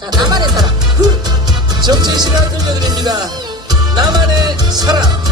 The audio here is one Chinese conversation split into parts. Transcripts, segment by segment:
자, 나만의 사랑. 정치 시간 들려드립니다. 나만의 사랑.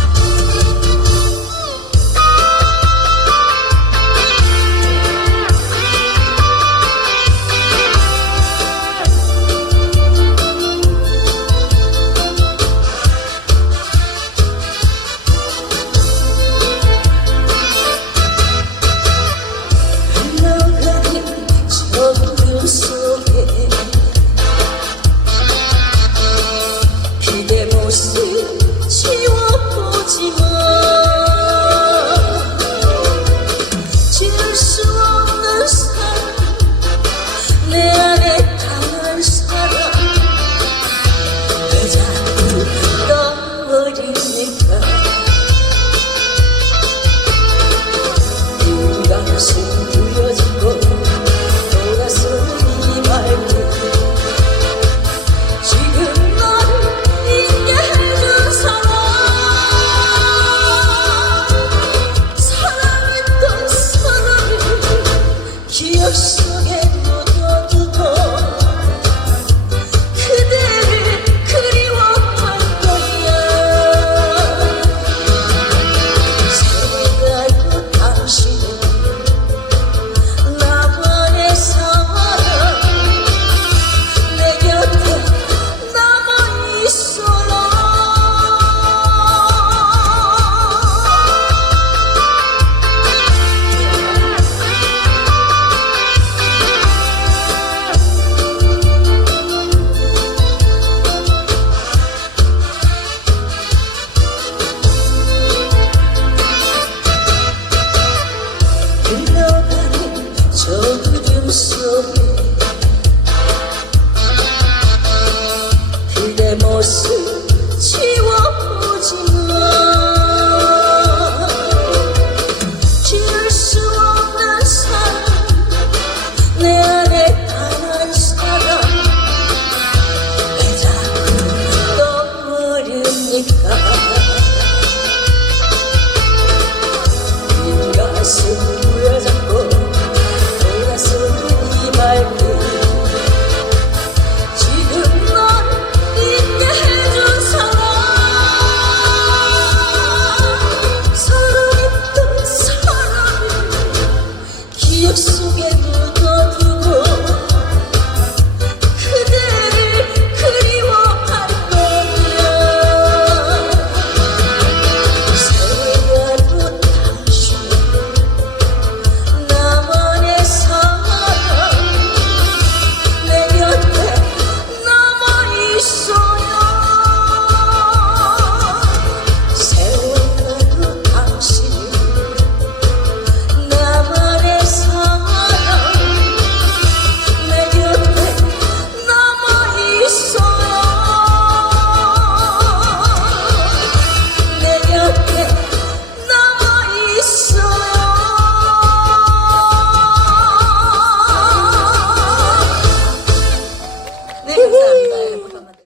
哈哈哈，